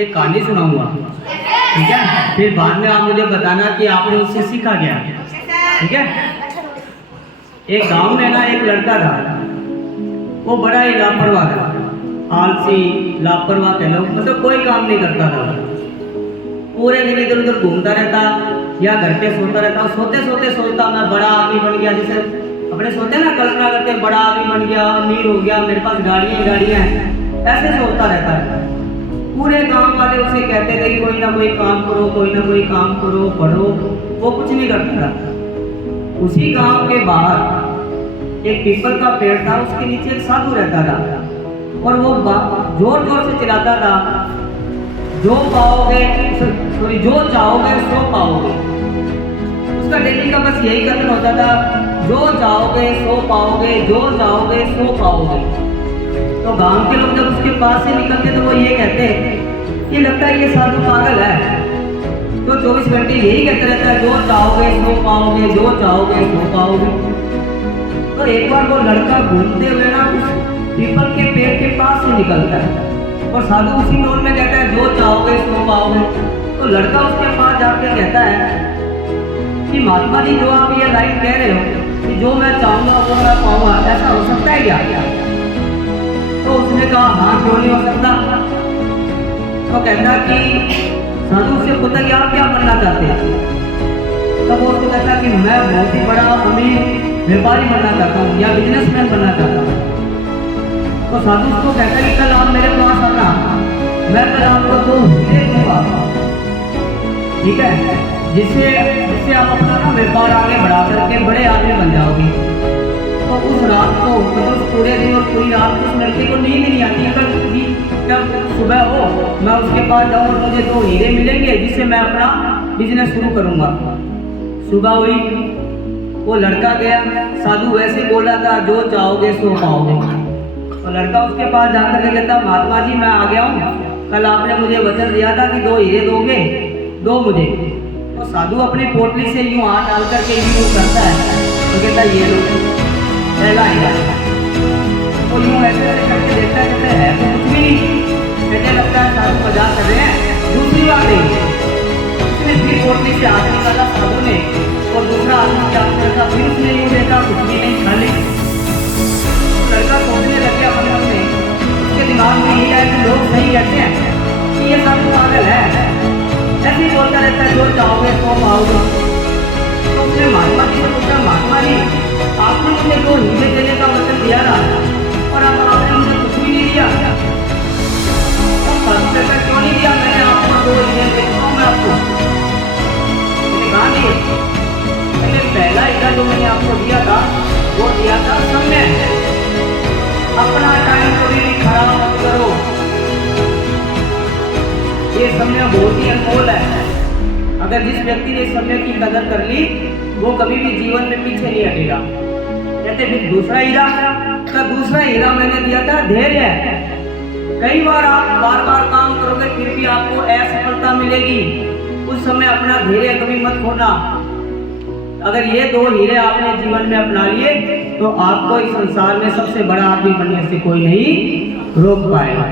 एक कहानी सुनाऊंगा, ठीक है। फिर बाद में आप मुझे बताना कि आपने उससे सीखा क्या, ठीक है। एक गांव में ना एक लड़का था, वो बड़ा ही लापरवाह था, आलसी लापरवाह कह लो, मतलब कोई काम नहीं करता था। पूरे दिन इधर उधर घूमता रहता या घर पे सोता रहता। सोते सोते सोचता मैं बड़ा आदमी बन गया, जैसे अपने सोते ना कल्पना करते बड़ा आदमी बन गया, अमीर हो गया, मेरे पास गाड़ियाँ हैं, ऐसे सोचता रहता है। पूरे गांव वाले उसे कहते थे कोई ना कोई काम करो, कोई ना कोई काम करो, पढ़ो, वो कुछ नहीं करता था। उसी गांव के बाहर एक पीपल का पेड़ था, उसके नीचे एक साधु रहता था और वो जोर जोर से चिल्लाता था, जो पाओगे सॉरी जो चाहोगे सो पाओगे। उसका डेली का बस यही कथन होता था, जो चाहोगे सो पाओगे, जो चाहोगे सो पाओगे। तो गांव के लोग जब उसके पास से निकलते तो वो ये कहते, ये लगता है ये साधु पागल है, तो 24 घंटे यही कहते रहता है, जो चाहोगे सो पाओगे, जो चाहोगे सो पाओगे। तो एक बार वो लड़का घूमते हुए ना उस पीपल के पेड़ के पास से निकलता है और साधु उसी टोन में कहता है, जो चाहोगे सो पाओगे। तो लड़का उसके पास जाके कहता है कि महात्मा जी, जो आप ये लाइन कह रहे हो कि जो मैं चाहूंगा वो मैं पाऊंगा, ऐसा हो सकता है क्या? तो उसने कहा, हाँ क्यों नहीं हो सकता। तो कहता कि साधु से पूछा कि आप क्या बनना चाहते हैं? तब वो उसको कहता कि मैं बहुत ही बड़ा अमीर व्यापारी बनना चाहता हूँ या बिजनेसमैन बनना चाहता हूँ। तो साधु उसको कहता कि कल आप मेरे पास आना, मैं कल आपको 2 हीरे दूंगा, ठीक है, जिससे आप अपना ना व्यापार आगे बढ़ा करके बड़े आदमी बन जाओगे। तो उस रात को, मतलब उस पूरे दिन और पूरी रात को उस लड़के को नींद नहीं आती। जब सुबह हो मैं उसके पास जाऊँ और मुझे 2 हीरे मिलेंगे जिससे मैं अपना बिजनेस शुरू करूँगा। सुबह हुई, वो लड़का गया, साधु वैसे बोला था, जो चाहोगे सो पाओगे। तो लड़का उसके पास जाकर के कहता, महात्मा जी मैं आ गया हूँ, कल आपने मुझे वचन दिया था कि 2 हीरे दोगे, दो मुझे। तो साधु अपनी पोटली से यूँ हाथ डाल करके यूँ करता है, तो कहता ये लो पहला हीरा। तो यूँ ऐसे करके देखता है तो कुछ भी नहीं, कहते लगता है साधु मजाक कर रहे हैं। दूसरी बात नहीं, उसने फिर पोटली से हाथ निकाला साधु ने और दूसरा हाथ डाल करता, फिर उसने यूँ देखा कुछ भी नहीं, खाली। लड़का सोचने लग गया अपने मन में, उसके दिमाग में यही आया कि लोग सही कहते हैं कि ये साधु पागल है, ऐसे ही बोलता रहता है, जो चाहोगे सो पाओगे। तो उसने महात्मा जी से पूछा, महात्मा जी आपने मुझे 2 हीरे देने का वचन दिया था और अब आपने मुझे कुछ भी नहीं दिया। तो साधु कहता क्यों नहीं दिया, मैंने आपको 2 हीरे देता हूँ मैं आपको। कहा नहीं, मैंने पहला हीरा जो मैंने आपको दिया था वो दिया था समय। अपना टाइम कभी भी खराब मत करो, ये समय बहुत ही अनमोल है। अगर जिस व्यक्ति ने समय की कदर कर ली वो कभी भी जीवन में पीछे नहीं हटेगा। कहते फिर दूसरा हीरा, तो दूसरा हीरा मैंने दिया था धैर्य। कई बार आप बार बार काम करोगे फिर भी आपको असफलता मिलेगी, उस समय अपना धैर्य कभी मत खोना। अगर ये 2 हीरे आपने जीवन में अपना लिए तो आपको इस संसार में सबसे बड़ा आदमी बनने से कोई नहीं रोक पाएगा।